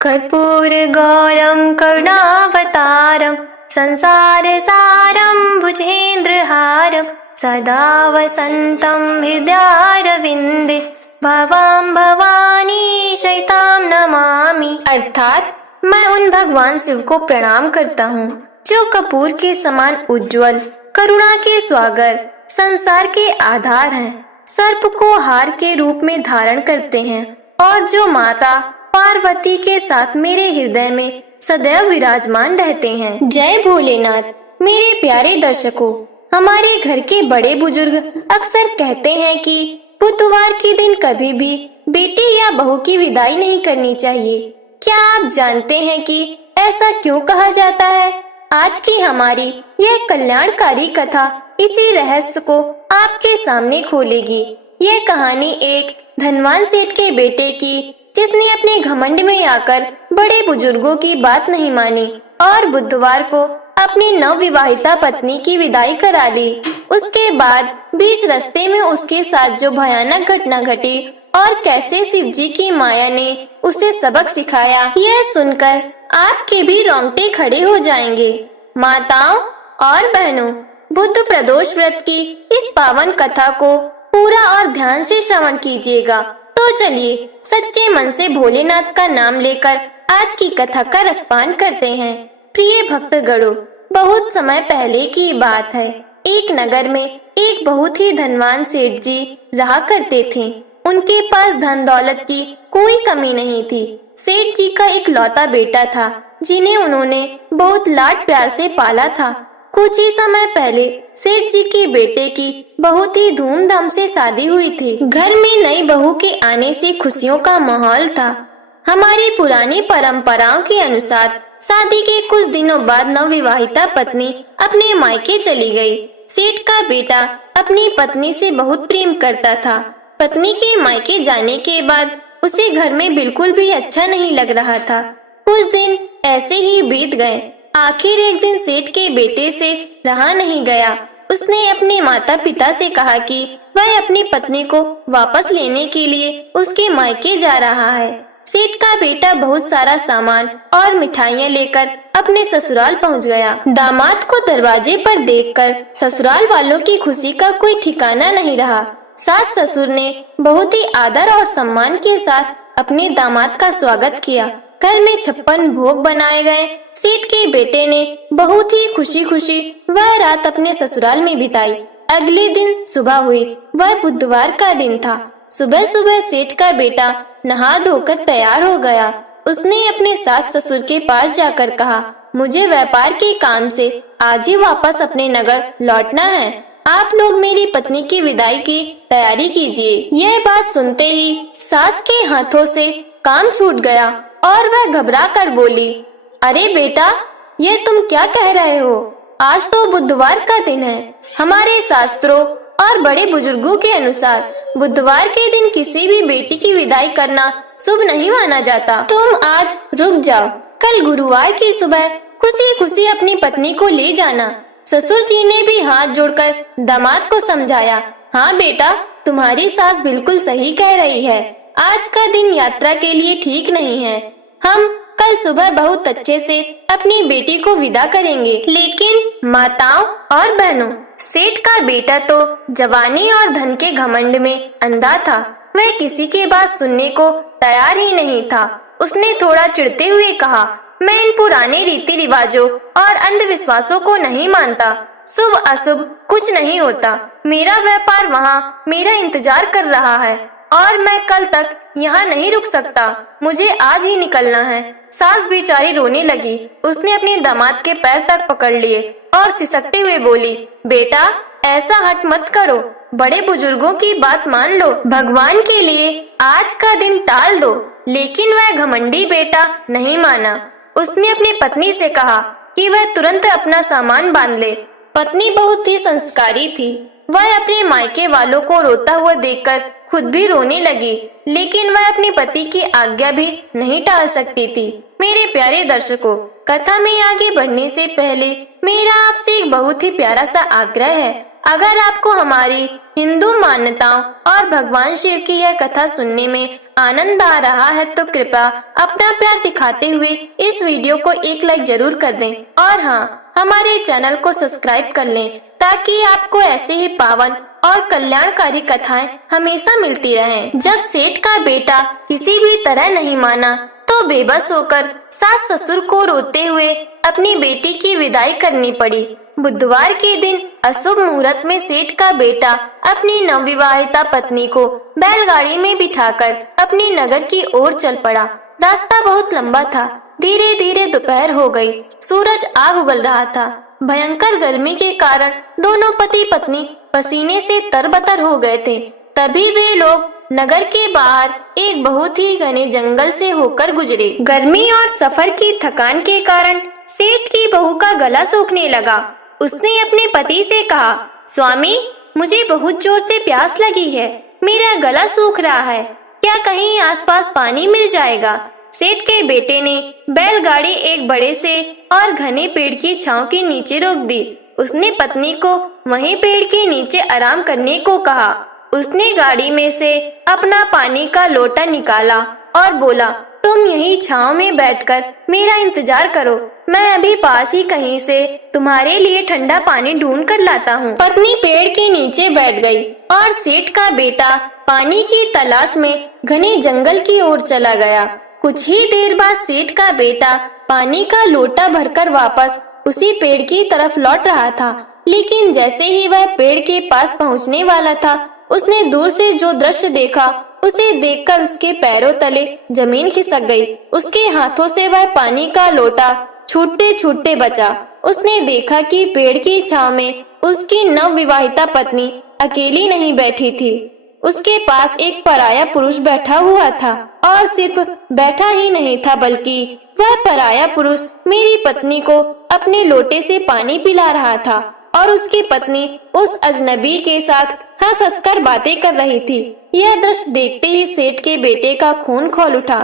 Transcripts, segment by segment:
कर्पूरगौरं करुणावतारं संसारसारं भुजेन्द्रहारं सदा वसन्तं हृदयारविन्दे भवां भवानी शयितां नमामि। अर्थात मैं उन भगवान शिव को प्रणाम करता हूँ जो कपूर के समान उज्जवल, करुणा के स्वागर, संसार के आधार हैं, सर्प को हार के रूप में धारण करते हैं और जो माता पार्वती के साथ मेरे हृदय में सदैव विराजमान रहते हैं। जय भोलेनाथ। मेरे प्यारे दर्शकों, हमारे घर के बड़े बुजुर्ग अक्सर कहते हैं कि बुधवार के दिन कभी भी बेटी या बहू की विदाई नहीं करनी चाहिए। क्या आप जानते हैं कि ऐसा क्यों कहा जाता है? आज की हमारी यह कल्याणकारी कथा इसी रहस्य को आपके सामने खोलेगी। यह कहानी एक धनवान सेठ के बेटे की, जिसने अपने घमंड में आकर बड़े बुजुर्गों की बात नहीं मानी और बुधवार को अपनी नवविवाहिता पत्नी की विदाई करा ली। उसके बाद बीच रास्ते में उसके साथ जो भयानक घटना घटी और कैसे शिव जी की माया ने उसे सबक सिखाया, यह सुनकर आपके भी रोंगटे खड़े हो जाएंगे। माताओं और बहनों, बुद्ध प्रदोष व्रत की इस पावन कथा को पूरा और ध्यान से श्रवण कीजिएगा। तो चलिए सच्चे मन से भोलेनाथ का नाम लेकर आज की कथा का रसपान करते हैं। प्रिय भक्तगणों, बहुत समय पहले की बात है। एक नगर में एक बहुत ही धनवान सेठ जी रहा करते थे। उनके पास धन दौलत की कोई कमी नहीं थी। सेठ जी का एक लौता बेटा था जिन्हें उन्होंने बहुत लाड प्यार से पाला था। कुछ ही समय पहले सेठ जी के बेटे की बहुत ही धूमधाम से शादी हुई थी। घर में नई बहू के आने से खुशियों का माहौल था। हमारी पुरानी परंपराओं के अनुसार शादी के कुछ दिनों बाद नवविवाहिता पत्नी अपने मायके चली गई। सेठ का बेटा अपनी पत्नी से बहुत प्रेम करता था। पत्नी के मायके जाने के बाद उसे घर में बिल्कुल भी अच्छा नहीं लग रहा था। कुछ दिन ऐसे ही बीत गए। आखिर एक दिन सेठ के बेटे से रहा नहीं गया। उसने अपने माता पिता से कहा कि वह अपनी पत्नी को वापस लेने के लिए उसके मायके जा रहा है। सेठ का बेटा बहुत सारा सामान और मिठाइयाँ लेकर अपने ससुराल पहुंच गया। दामाद को दरवाजे पर देखकर ससुराल वालों की खुशी का कोई ठिकाना नहीं रहा। सास ससुर ने बहुत ही आदर और सम्मान के साथ अपने दामाद का स्वागत किया। घर में 56 भोग बनाए गए। सेठ के बेटे ने बहुत ही खुशी खुशी वह रात अपने ससुराल में बिताई। अगले दिन सुबह हुई। वह बुधवार का दिन था। सुबह सुबह सेठ का बेटा नहा धोकर तैयार हो गया। उसने अपने सास ससुर के पास जाकर कहा, मुझे व्यापार के काम से आज ही वापस अपने नगर लौटना है। आप लोग मेरी पत्नी की विदाई की तैयारी कीजिए। यह बात सुनते ही सास के हाथों से काम छूट गया और वह घबरा कर बोली, अरे बेटा, ये तुम क्या कह रहे हो? आज तो बुधवार का दिन है। हमारे शास्त्रों और बड़े बुजुर्गों के अनुसार बुधवार के दिन किसी भी बेटी की विदाई करना शुभ नहीं माना जाता। तुम आज रुक जाओ, कल गुरुवार की सुबह खुशी खुशी अपनी पत्नी को ले जाना। ससुर जी ने भी हाथ जोड़कर दामाद को समझाया, हाँ बेटा, तुम्हारी सास बिल्कुल सही कह रही है। आज का दिन यात्रा के लिए ठीक नहीं है। हम कल सुबह बहुत अच्छे से अपनी बेटी को विदा करेंगे। लेकिन माताओं और बहनों, सेठ का बेटा तो जवानी और धन के घमंड में अंधा था। वह किसी की बात सुनने को तैयार ही नहीं था। उसने थोड़ा चिढ़ते हुए कहा, मैं इन पुराने रीति रिवाजों और अंधविश्वासों को नहीं मानता। शुभ अशुभ कुछ नहीं होता। मेरा व्यापार वहाँ मेरा इंतजार कर रहा है और मैं कल तक यहाँ नहीं रुक सकता। मुझे आज ही निकलना है। सास बेचारी रोने लगी। उसने अपने दामाद के पैर तक पकड़ लिए और सिसकते हुए बोली, बेटा, ऐसा हट मत करो। बड़े बुजुर्गों की बात मान लो। भगवान के लिए आज का दिन टाल दो। लेकिन वह घमंडी बेटा नहीं माना। उसने अपनी पत्नी से कहा कि वह तुरंत अपना सामान बांध ले। पत्नी बहुत ही संस्कारी थी। वह अपने मायके वालों को रोता हुआ देखकर खुद भी रोने लगी, लेकिन वह अपने पति की आज्ञा भी नहीं टाल सकती थी। मेरे प्यारे दर्शकों, कथा में आगे बढ़ने से पहले मेरा आपसे एक बहुत ही प्यारा सा आग्रह है। अगर आपको हमारी हिंदू मान्यताओं और भगवान शिव की यह कथा सुनने में आनंद आ रहा है तो कृपया अपना प्यार दिखाते हुए इस वीडियो को एक लाइक जरूर कर दें और हाँ, हमारे चैनल को सब्सक्राइब कर लें ताकि आपको ऐसे ही पावन और कल्याणकारी कथाएं हमेशा मिलती रहें। जब सेठ का बेटा किसी भी तरह नहीं माना तो बेबस होकर सास ससुर को रोते हुए अपनी बेटी की विदाई करनी पड़ी। बुधवार के दिन अशुभ मुहूर्त में सेठ का बेटा अपनी नवविवाहिता पत्नी को बैलगाड़ी में बिठाकर अपनी नगर की ओर चल पड़ा। रास्ता बहुत लंबा था। धीरे धीरे दोपहर हो गई। सूरज आग उगल रहा था। भयंकर गर्मी के कारण दोनों पति पत्नी पसीने से तरबतर हो गए थे। तभी वे लोग नगर के बाहर एक बहुत ही घने जंगल से होकर गुजरे। गर्मी और सफर की थकान के कारण सेठ की बहू का गला सूखने लगा। उसने अपने पति से कहा, स्वामी, मुझे बहुत जोर से प्यास लगी है, मेरा गला सूख रहा है, क्या कहीं आसपास पानी मिल जाएगा? सेठ के बेटे ने बैलगाड़ी एक बड़े से और घने पेड़ की छांव के नीचे रोक दी। उसने पत्नी को वहीं पेड़ के नीचे आराम करने को कहा। उसने गाड़ी में से अपना पानी का लोटा निकाला और बोला, तुम यहीं छांव में बैठकर मेरा इंतजार करो, मैं अभी पास ही कहीं से तुम्हारे लिए ठंडा पानी ढूंढ कर लाता हूँ। पत्नी पेड़ के नीचे बैठ गई और सेठ का बेटा पानी की तलाश में घने जंगल की ओर चला गया। कुछ ही देर बाद सेठ का बेटा पानी का लोटा भरकर वापस उसी पेड़ की तरफ लौट रहा था, लेकिन जैसे ही वह पेड़ के पास पहुंचने वाला था, उसने दूर से जो दृश्य देखा उसे देखकर उसके पैरों तले जमीन खिसक गई। उसके हाथों से वह पानी का लोटा छूटते छूटते बचा। उसने देखा कि पेड़ की छांव में उसकी नवविवाहिता पत्नी अकेली नहीं बैठी थी। उसके पास एक पराया पुरुष बैठा हुआ था और सिर्फ बैठा ही नहीं था बल्कि वह पराया पुरुष मेरी पत्नी को अपने लोटे से पानी पिला रहा था और उसकी पत्नी उस अजनबी के साथ हंस हंस कर बातें कर रही थी। यह दृश्य देखते ही सेठ के बेटे का खून खौल उठा।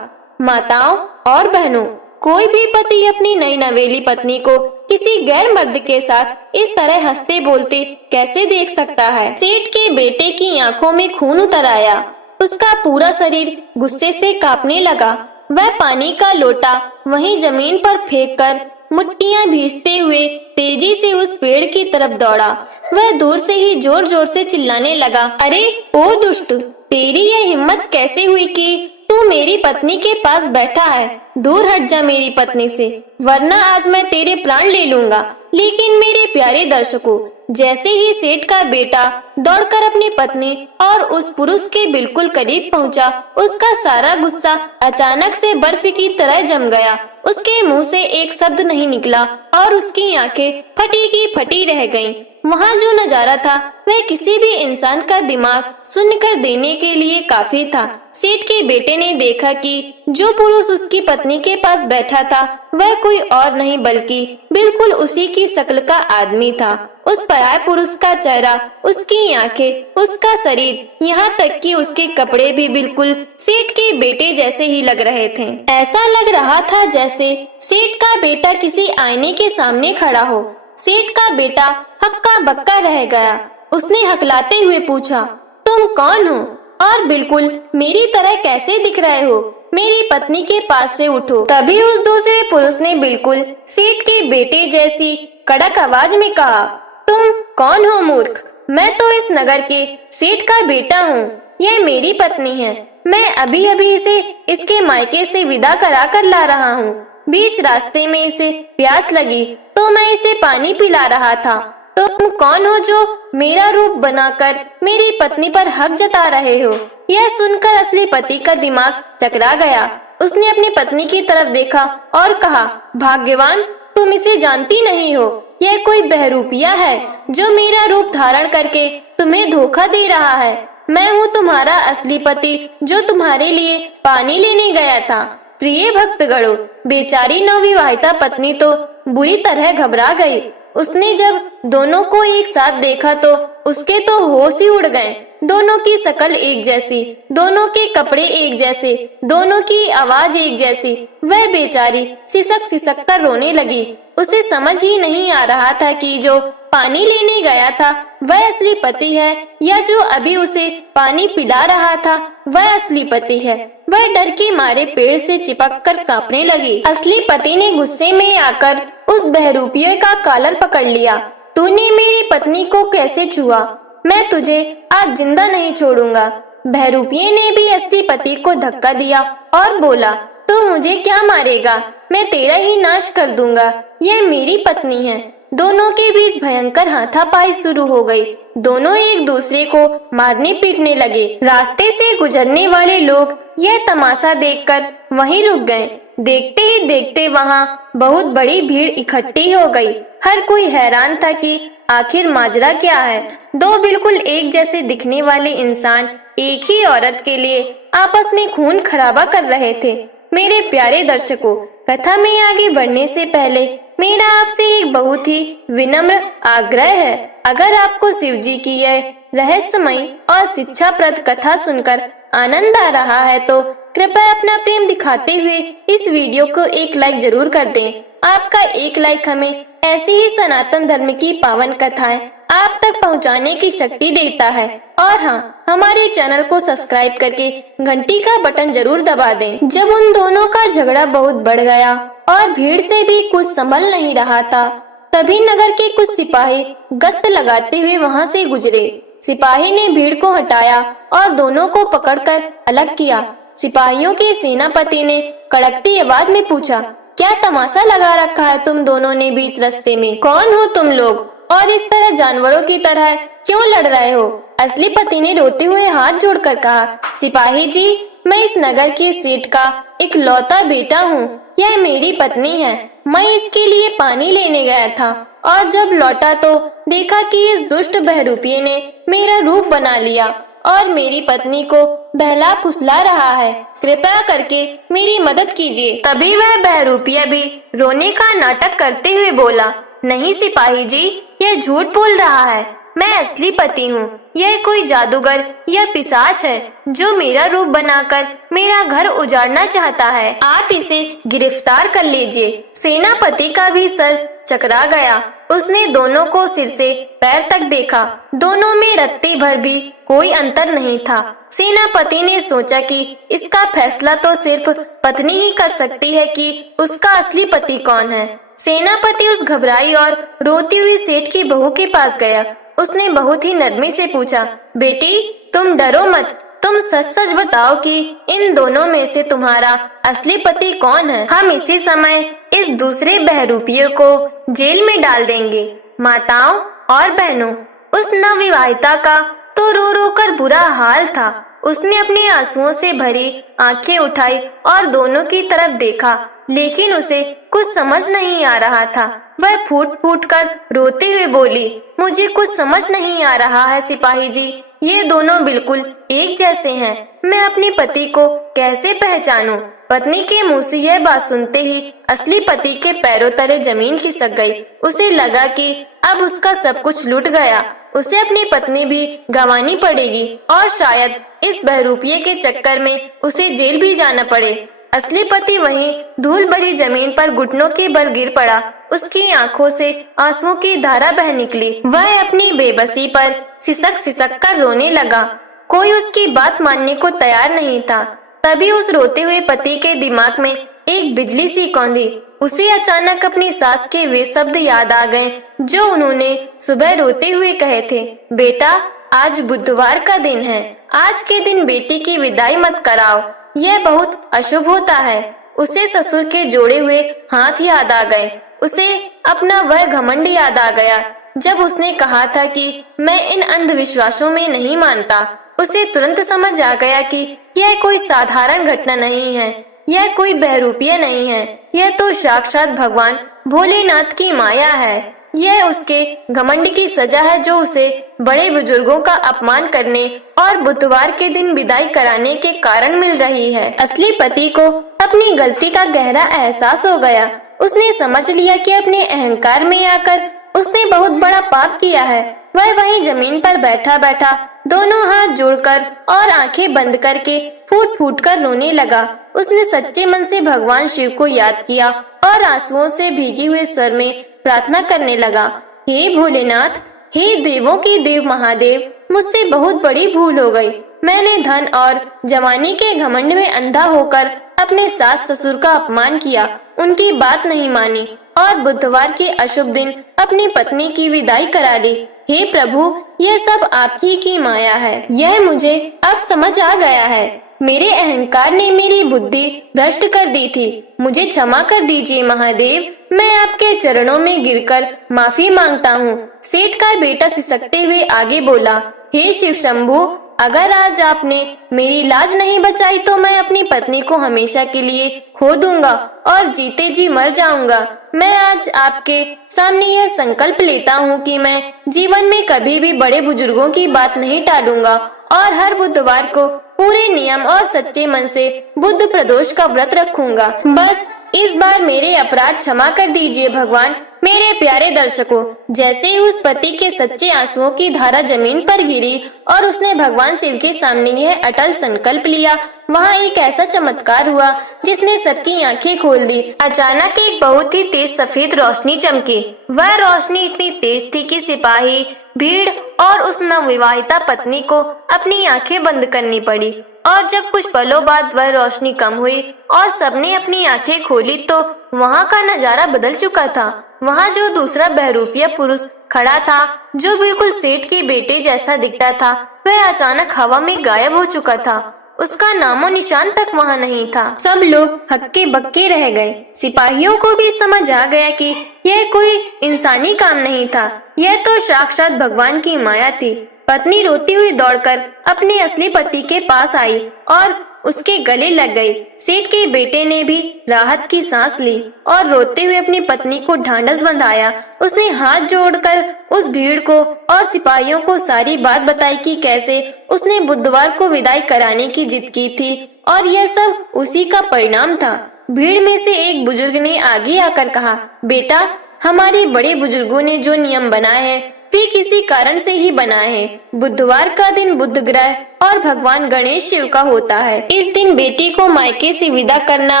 माताओं और बहनों, कोई भी पति अपनी नई नवेली पत्नी को किसी गैर मर्द के साथ इस तरह हंसते बोलते कैसे देख सकता है? सेठ के बेटे की आंखों में खून उतर आया। उसका पूरा शरीर गुस्से से कांपने लगा। वह पानी का लोटा वहीं जमीन पर फेंककर मुट्ठियां भींचते हुए तेजी से उस पेड़ की तरफ दौड़ा। वह दूर से ही जोर जोर से चिल्लाने लगा, अरे ओ दुष्ट, तेरी यह हिम्मत कैसे हुई कि तू मेरी पत्नी के पास बैठा है? दूर हट जा मेरी पत्नी से, वरना आज मैं तेरे प्राण ले लूंगा। लेकिन मेरे प्यारे दर्शकों, जैसे ही सेठ का बेटा दौड़कर अपनी पत्नी और उस पुरुष के बिल्कुल करीब पहुंचा, उसका सारा गुस्सा अचानक से बर्फ की तरह जम गया। उसके मुंह से एक शब्द नहीं निकला और उसकी आंखें फटी की फटी रह गईं। वहाँ जो नजारा था वह किसी भी इंसान का दिमाग शून्य कर देने के लिए काफी था। सेठ के बेटे ने देखा कि जो पुरुष उसकी पत्नी के पास बैठा था वह कोई और नहीं बल्कि बिल्कुल उसी की शक्ल का आदमी था। उस पराये पुरुष का चेहरा, उसकी आंखें, उसका शरीर, यहाँ तक कि उसके कपड़े भी बिल्कुल सेठ के बेटे जैसे ही लग रहे थे। ऐसा लग रहा था जैसे सेठ का बेटा किसी आईने के सामने खड़ा हो। सेठ का बेटा हक्का बक्का रह गया। उसने हकलाते हुए पूछा, तुम कौन हो और बिल्कुल मेरी तरह कैसे दिख रहे हो? मेरी पत्नी के पास से उठो। तभी उस दूसरे पुरुष ने बिल्कुल सेठ के बेटे जैसी कड़क आवाज में कहा, तुम कौन हो मूर्ख? मैं तो इस नगर के सेठ का बेटा हूँ। यह मेरी पत्नी है। मैं अभी अभी इसे इसके मायके से विदा करा कर ला रहा हूँ। बीच रास्ते में इसे प्यास लगी तो मैं इसे पानी पिला रहा था। तुम कौन हो जो मेरा रूप बनाकर मेरी पत्नी पर हक जता रहे हो? यह सुनकर असली पति का दिमाग चकरा गया। उसने अपनी पत्नी की तरफ देखा और कहा, भाग्यवान, तुम इसे जानती नहीं हो। यह कोई बहरूपिया है जो मेरा रूप धारण करके तुम्हें धोखा दे रहा है। मैं हूँ तुम्हारा असली पति जो तुम्हारे लिए पानी लेने गया था। प्रिय भक्तगणों, बेचारी नवविवाहिता पत्नी तो बुरी तरह घबरा गई। उसने जब दोनों को एक साथ देखा तो उसके तो होश ही उड़ गए। दोनों की शक्ल एक जैसी, दोनों के कपड़े एक जैसे, दोनों की आवाज एक जैसी। वह बेचारी सिसक सिसक कर रोने लगी। उसे समझ ही नहीं आ रहा था कि जो पानी लेने गया था वह असली पति है या जो अभी उसे पानी पिला रहा था वह असली पति है। वह डर के मारे पेड़ से चिपक कर कांपने लगी। असली पति ने गुस्से में आकर उस बहरूपिये का कॉलर पकड़ लिया। तूने मेरी पत्नी को कैसे छुआ? मैं तुझे आज जिंदा नहीं छोड़ूंगा। बहरूपिये ने भी असली पति को धक्का दिया और बोला, तू मुझे क्या मारेगा? मैं तेरा ही नाश कर दूंगा। यह मेरी पत्नी है। दोनों के बीच भयंकर हाथापाई शुरू हो गई। दोनों एक दूसरे को मारने पीटने लगे। रास्ते से गुजरने वाले लोग यह तमाशा देखकर वहीं रुक गए। देखते ही देखते वहां बहुत बड़ी भीड़ इकट्ठी हो गई। हर कोई हैरान था कि आखिर माजरा क्या है। दो बिल्कुल एक जैसे दिखने वाले इंसान एक ही औरत के लिए आपस में खून खराबा कर रहे थे। मेरे प्यारे दर्शकों, कथा में आगे बढ़ने से पहले मेरा आपसे एक बहुत ही विनम्र आग्रह है। अगर आपको शिव जी की यह रहस्यमयी और शिक्षाप्रद कथा सुनकर आनंद आ रहा है तो कृपया अपना प्रेम दिखाते हुए इस वीडियो को एक लाइक जरूर कर दें। आपका एक लाइक हमें ऐसी ही सनातन धर्म की पावन कथाएं आप तक पहुंचाने की शक्ति देता है। और हाँ, हमारे चैनल को सब्सक्राइब करके घंटी का बटन जरूर दबा दें। जब उन दोनों का झगड़ा बहुत बढ़ गया और भीड़ से भी कुछ संभल नहीं रहा था, तभी नगर के कुछ सिपाही गश्त लगाते हुए वहां से गुजरे। सिपाही ने भीड़ को हटाया और दोनों को पकड़कर अलग किया। सिपाहियों के सेनापति ने कड़कती आवाज में पूछा, क्या तमाशा लगा रखा है तुम दोनों ने बीच रास्ते में? कौन हो तुम लोग और इस तरह जानवरों की तरह क्यों लड़ रहे हो? असली पति ने रोते हुए हाथ जोड़कर कहा, सिपाही जी, मैं इस नगर के सेठ का इकलौता बेटा हूँ। यह मेरी पत्नी है। मैं इसके लिए पानी लेने गया था और जब लौटा तो देखा कि इस दुष्ट बहरूपिये ने मेरा रूप बना लिया और मेरी पत्नी को बहला फुसला रहा है। कृपया करके मेरी मदद कीजिए। तभी वह बहरूपिया भी रोने का नाटक करते हुए बोला, नहीं सिपाही जी, यह झूठ बोल रहा है। मैं असली पति हूँ। यह कोई जादूगर या पिशाच है जो मेरा रूप बनाकर मेरा घर उजाड़ना चाहता है। आप इसे गिरफ्तार कर लीजिए। सेनापति का भी सर चकरा गया। उसने दोनों को सिर से पैर तक देखा। दोनों में रत्ती भर भी कोई अंतर नहीं था। सेनापति ने सोचा कि इसका फैसला तो सिर्फ पत्नी ही कर सकती है कि उसका असली पति कौन है। सेनापति उस घबराई और रोती हुई सेठ की बहू के पास गया। उसने बहुत ही नरमी से पूछा, बेटी, तुम डरो मत। तुम सच सच बताओ कि इन दोनों में से तुम्हारा असली पति कौन है। हम इसी समय इस दूसरे बहरूपिये को जेल में डाल देंगे। माताओं और बहनों, उस नवविवाहिता का तो रो रो कर बुरा हाल था। उसने अपने आंसुओं से भरी आंखें उठाई और दोनों की तरफ देखा, लेकिन उसे कुछ समझ नहीं आ रहा था। वह फूट फूट कर रोते हुए बोली, मुझे कुछ समझ नहीं आ रहा है सिपाही जी। ये दोनों बिल्कुल एक जैसे हैं। मैं अपने पति को कैसे पहचानूं? पत्नी के मुंह से यह बात सुनते ही असली पति के पैरों तले जमीन खिसक गई। उसे लगा कि अब उसका सब कुछ लूट गया। उसे अपनी पत्नी भी गंवानी पड़ेगी और शायद इस बहरूपिये के चक्कर में उसे जेल भी जाना पड़े। असली पति वहीं धूल भरी जमीन पर घुटनों के बल गिर पड़ा। उसकी आंखों से आंसुओं की धारा बह निकली। वह अपनी बेबसी पर सिसक सिसक कर रोने लगा। कोई उसकी बात मानने को तैयार नहीं था। तभी उस रोते हुए पति के दिमाग में एक बिजली सी कौंधी। उसे अचानक अपनी सास के वे शब्द याद आ गए जो उन्होंने सुबह रोते हुए कहे थे, बेटा, आज बुधवार का दिन है। आज के दिन बेटी की विदाई मत कराओ, यह बहुत अशुभ होता है। उसे ससुर के जोड़े हुए हाथ याद आ गए। उसे अपना वह घमंड याद आ गया जब उसने कहा था कि मैं इन अंधविश्वासों में नहीं मानता। उसे तुरंत समझ आ गया कि यह कोई साधारण घटना नहीं है। यह कोई बहरूपिया नहीं है। यह तो साक्षात भगवान भोलेनाथ की माया है। यह उसके घमंड की सजा है जो उसे बड़े बुजुर्गों का अपमान करने और बुधवार के दिन विदाई कराने के कारण मिल रही है। असली पति को अपनी गलती का गहरा एहसास हो गया। उसने समझ लिया कि अपने अहंकार में आकर उसने बहुत बड़ा पाप किया है। वह वहीं जमीन पर बैठा बैठा दोनों हाथ जोड़कर और आंखें बंद करके फूट फूट कर रोने लगा। उसने सच्चे मन से भगवान शिव को याद किया और आंसुओं से भीगे हुए स्वर में प्रार्थना करने लगा, हे भोलेनाथ, हे देवों के देव महादेव, मुझसे बहुत बड़ी भूल हो गई। मैंने धन और जवानी के घमंड में अंधा होकर अपने सास ससुर का अपमान किया, उनकी बात नहीं मानी और बुधवार के अशुभ दिन अपनी पत्नी की विदाई करा ली। हे प्रभु, यह सब आप ही की माया है। यह मुझे अब समझ आ गया है। मेरे अहंकार ने मेरी बुद्धि भ्रष्ट कर दी थी। मुझे क्षमा कर दीजिए महादेव। मैं आपके चरणों में गिरकर माफी मांगता हूँ। सेठ का बेटा सिसकते हुए आगे बोला, हे शिव शंभु, अगर आज आपने मेरी लाज नहीं बचाई तो मैं अपनी पत्नी को हमेशा के लिए खो दूंगा और जीते जी मर जाऊंगा। मैं आज आपके सामने यह संकल्प लेता हूँ कि मैं जीवन में कभी भी बड़े बुजुर्गों की बात नहीं टालूंगा और हर बुधवार को पूरे नियम और सच्चे मन से बुद्ध प्रदोष का व्रत रखूंगा। बस इस बार मेरे अपराध क्षमा कर दीजिए भगवान। मेरे प्यारे दर्शकों, जैसे ही उस पति के सच्चे आंसुओं की धारा जमीन पर गिरी और उसने भगवान शिव के सामने यह अटल संकल्प लिया, वहाँ एक ऐसा चमत्कार हुआ जिसने सबकी आंखें खोल दी। अचानक एक बहुत ही तेज सफेद रोशनी चमकी। वह रोशनी इतनी तेज थी कि सिपाही, भीड़ और उस नवविवाहिता पत्नी को अपनी आंखें बंद करनी पड़ी। और जब कुछ पलों बाद वह रोशनी कम हुई और सबने अपनी आंखें खोली तो वहाँ का नजारा बदल चुका था। वहाँ जो दूसरा बहरूपिया पुरुष खड़ा था, जो बिल्कुल सेठ के बेटे जैसा दिखता था, वह अचानक हवा में गायब हो चुका था। उसका नामो निशान तक वहाँ नहीं था। सब लोग हक्के बक्के रह गए। सिपाहियों को भी समझ आ गया कि यह कोई इंसानी काम नहीं था, यह तो साक्षात भगवान की माया थी। पत्नी रोती हुई दौड़कर अपने असली पति के पास आई और उसके गले लग गई। सेठ के बेटे ने भी राहत की सांस ली और रोते हुए अपनी पत्नी को ढांढस बंधाया। उसने हाथ जोड़कर उस भीड़ को और सिपाहियों को सारी बात बताई कि कैसे उसने बुधवार को विदाई कराने की जिद की थी और यह सब उसी का परिणाम था। भीड़ में से एक बुजुर्ग ने आगे आकर कहा, बेटा, हमारे बड़े बुजुर्गों ने जो नियम बनाए हैं वे किसी कारण से ही बनाए हैं। बुधवार का दिन बुध ग्रह और भगवान गणेश शिव का होता है। इस दिन बेटी को मायके से विदा करना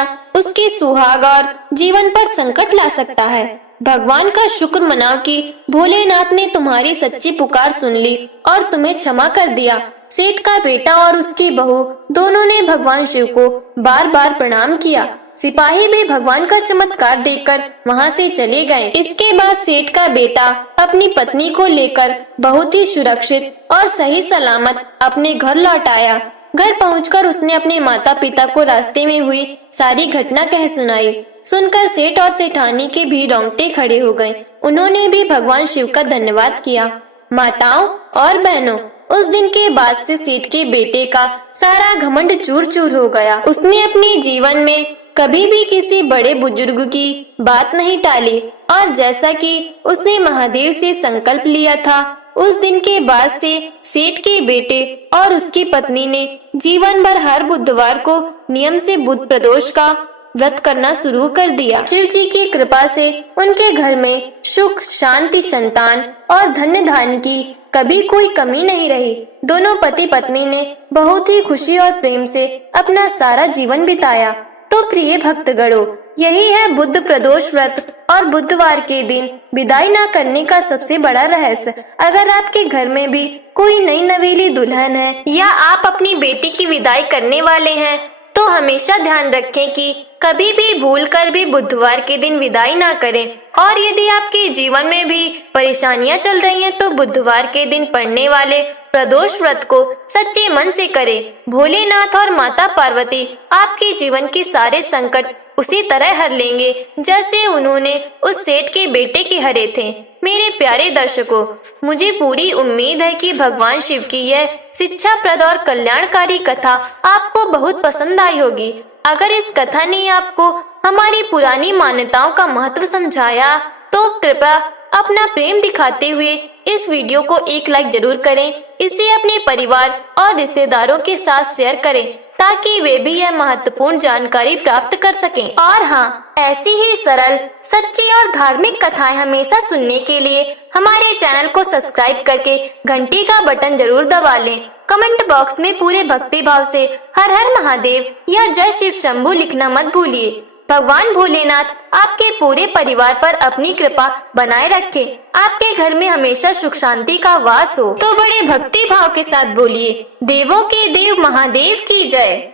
उसके सुहाग और जीवन पर संकट ला सकता है। भगवान का शुक्र मनाओ कि भोलेनाथ ने तुम्हारी सच्ची पुकार सुन ली और तुम्हें क्षमा कर दिया। सेठ का बेटा और उसकी बहू दोनों ने भगवान शिव को बार बार प्रणाम किया। सिपाही भी भगवान का चमत्कार देखकर वहां से चले गए। इसके बाद सेठ का बेटा अपनी पत्नी को लेकर बहुत ही सुरक्षित और सही सलामत अपने घर लौट आया। घर पहुंचकर उसने अपने माता पिता को रास्ते में हुई सारी घटना कह सुनाई। सुनकर सेठ और सेठानी के भी रोंगटे खड़े हो गए। उन्होंने भी भगवान शिव का धन्यवाद किया। माताओं और बहनों, उस दिन के बाद से सेठ के बेटे का सारा घमंड चूर चूर हो गया। उसने अपने जीवन में कभी भी किसी बड़े बुजुर्ग की बात नहीं टाली और जैसा कि उसने महादेव से संकल्प लिया था, उस दिन के बाद से सेठ के बेटे और उसकी पत्नी ने जीवन भर हर बुधवार को नियम से बुध प्रदोष का व्रत करना शुरू कर दिया। शिव जी की कृपा से उनके घर में सुख, शांति, संतान और धन्य धान्य की कभी कोई कमी नहीं रही। दोनों पति पत्नी ने बहुत ही खुशी और प्रेम से अपना सारा जीवन बिताया। तो प्रिय भक्तगणों, यही है बुद्ध प्रदोष व्रत और बुधवार के दिन विदाई न करने का सबसे बड़ा रहस्य। अगर आपके घर में भी कोई नई नवेली दुल्हन है या आप अपनी बेटी की विदाई करने वाले हैं तो हमेशा ध्यान रखें कि कभी भी भूल कर भी बुधवार के दिन विदाई ना करें। और यदि आपके जीवन में भी परेशानियां चल रही हैं तो बुधवार के दिन पढ़ने वाले प्रदोष व्रत को सच्चे मन से करें। भोलेनाथ और माता पार्वती आपके जीवन के सारे संकट उसी तरह हर लेंगे जैसे उन्होंने उस सेठ के बेटे के हरे थे। मेरे प्यारे दर्शकों, मुझे पूरी उम्मीद है कि भगवान शिव की यह शिक्षाप्रद और कल्याणकारी कथा आपको बहुत पसंद आई होगी। अगर इस कथा ने आपको हमारी पुरानी मान्यताओं का महत्व समझाया तो कृपया अपना प्रेम दिखाते हुए इस वीडियो को एक लाइक जरूर करें। इसे अपने परिवार और रिश्तेदारों के साथ शेयर करें ताकि वे भी यह महत्वपूर्ण जानकारी प्राप्त कर सकें। और हाँ, ऐसी ही सरल, सच्ची और धार्मिक कथाएं हमेशा सुनने के लिए हमारे चैनल को सब्सक्राइब करके घंटी का बटन जरूर दबा लें। कमेंट बॉक्स में पूरे भक्ति भाव से हर हर महादेव या जय शिव शंभू लिखना मत भूलिए। भगवान भोलेनाथ आपके पूरे परिवार पर अपनी कृपा बनाए रखे, आपके घर में हमेशा सुख शांति का वास हो। तो बड़े भक्ति भाव के साथ बोलिए, देवों के देव महादेव की जय।